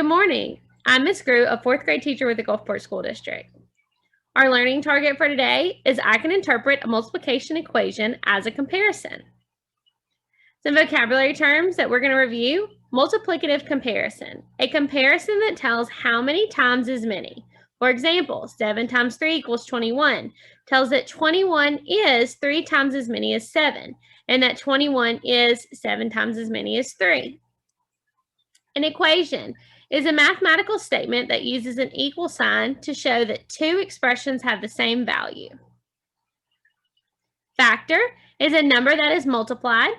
Good morning. I'm Miss Grew, a fourth grade teacher with the Gulfport School District. Our learning target for today is I can interpret a multiplication equation as a comparison. Some vocabulary terms that we're going to review: multiplicative comparison, a comparison that tells how many times is many. For example, 7 times 3 equals 21 tells that 21 is 3 times as many as 7, and that 21 is 7 times as many as 3. An equation is a mathematical statement that uses an equal sign to show that two expressions have the same value. Factor is a number that is multiplied.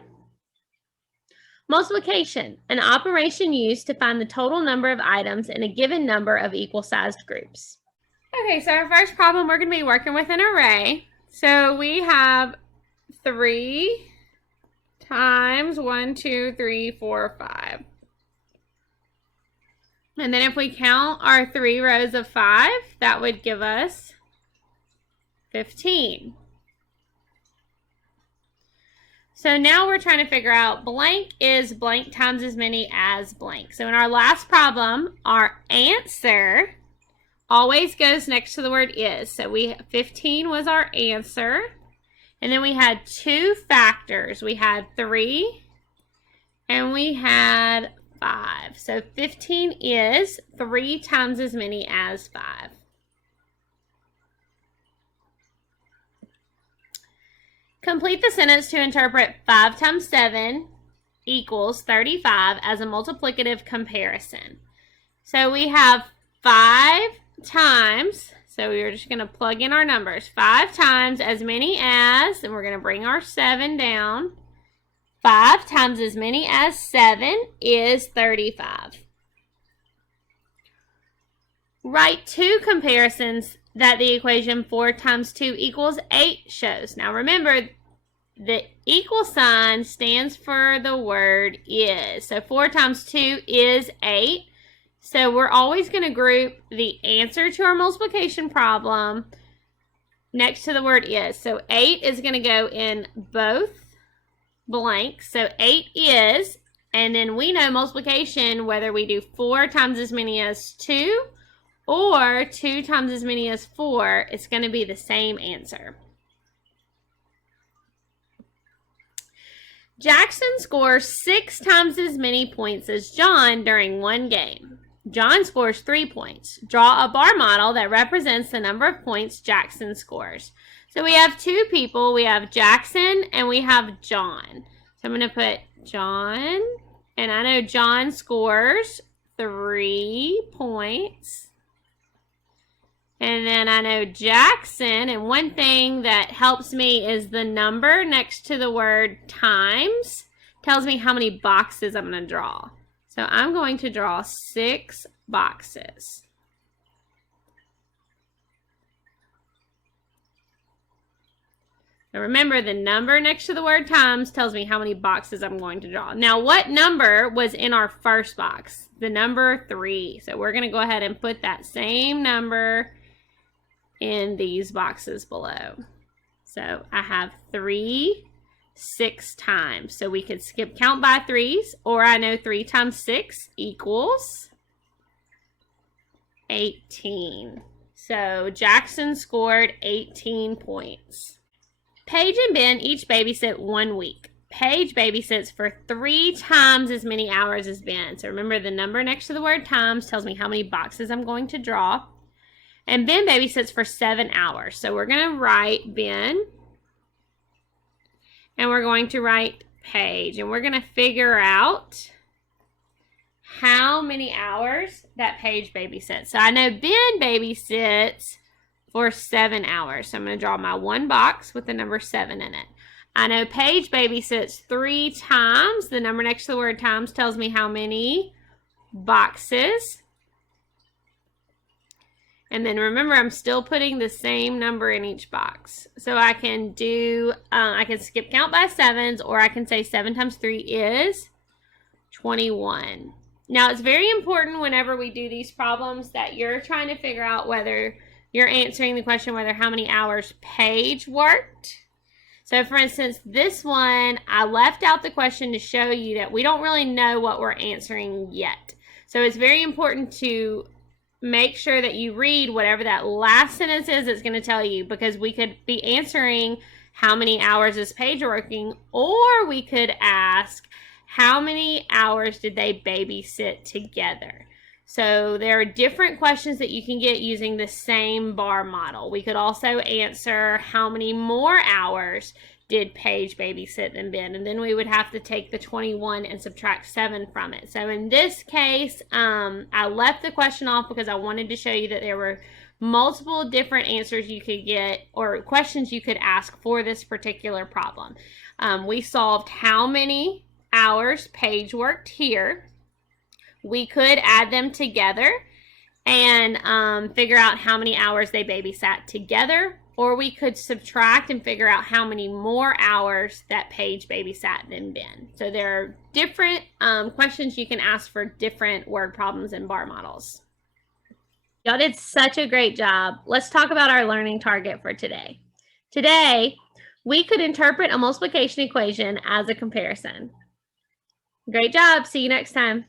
Multiplication, an operation used to find the total number of items in a given number of equal-sized groups. Okay, so our first problem, we're going to be working with an array. So we have 3 times 1, 2, 3, 4, 5. And then if we count our 3 rows of 5, that would give us 15. So now we're trying to figure out blank is blank times as many as blank. So in our last problem, our answer always goes next to the word is. So 15 was our answer. And then we had 2 factors. We had 3 and we had 5. So 15 is 3 times as many as 5. Complete the sentence to interpret 5 times 7 equals 35 as a multiplicative comparison. So we have 5 times, so we're just going to plug in our numbers, 5 times as many as, and we're going to bring our 7 down. 5 times as many as 7 is 35. Write 2 comparisons that the equation 4 times 2 equals 8 shows. Now remember, the equal sign stands for the word is. So 4 times 2 is 8. So we're always going to group the answer to our multiplication problem next to the word is. So 8 is going to go in both blank. So 8 is, and then we know multiplication, whether we do 4 times as many as 2 or 2 times as many as 4, it's going to be the same answer. Jackson scores 6 times as many points as John during one game. John scores 3 points. Draw a bar model that represents the number of points Jackson scores. So we have 2 people. We have Jackson and we have John. So I'm going to put John, and I know John scores 3 points. And then I know Jackson, and one thing that helps me is the number next to the word times tells me how many boxes I'm going to draw. So I'm going to draw 6 boxes. Now remember, the number next to the word times tells me how many boxes I'm going to draw. Now, what number was in our first box? The number 3. So we're going to go ahead and put that same number in these boxes below. So I have 3 6 times. So we could skip count by 3s, or I know 3 times 6 equals 18. So Jackson scored 18 points. Paige and Ben each babysit 1 week. Paige babysits for 3 times as many hours as Ben. So remember, the number next to the word times tells me how many boxes I'm going to draw. And Ben babysits for 7 hours. So we're going to write Ben. And we're going to write Paige. And we're going to figure out how many hours that Paige babysits. So I know Ben babysits for 7 hours. So I'm going to draw my 1 box with the number 7 in it. I know Paige babysits 3 times. The number next to the word times tells me how many boxes. And then remember, I'm still putting the same number in each box. So I can do, I can skip count by 7s, or I can say 7 times 3 is 21. Now, it's very important whenever we do these problems that you're trying to figure out whether you're answering the question whether how many hours Paige worked. So for instance, this one, I left out the question to show you that we don't really know what we're answering yet. So it's very important to make sure that you read whatever that last sentence is it's going to tell you, because we could be answering how many hours is Paige working, or we could ask how many hours did they babysit together. So there are different questions that you can get using the same bar model. We could also answer how many more hours did Paige babysit than Ben, and then we would have to take the 21 and subtract 7 from it. So in this case, I left the question off because I wanted to show you that there were multiple different answers you could get, or questions you could ask for this particular problem. We solved how many hours Paige worked here. We could add them together and figure out how many hours they babysat together, or we could subtract and figure out how many more hours that Paige babysat than Ben. So there are different questions you can ask for different word problems and bar models. Y'all did such a great job. Let's talk about our learning target for today. Today, we could interpret a multiplication equation as a comparison. Great job. See you next time.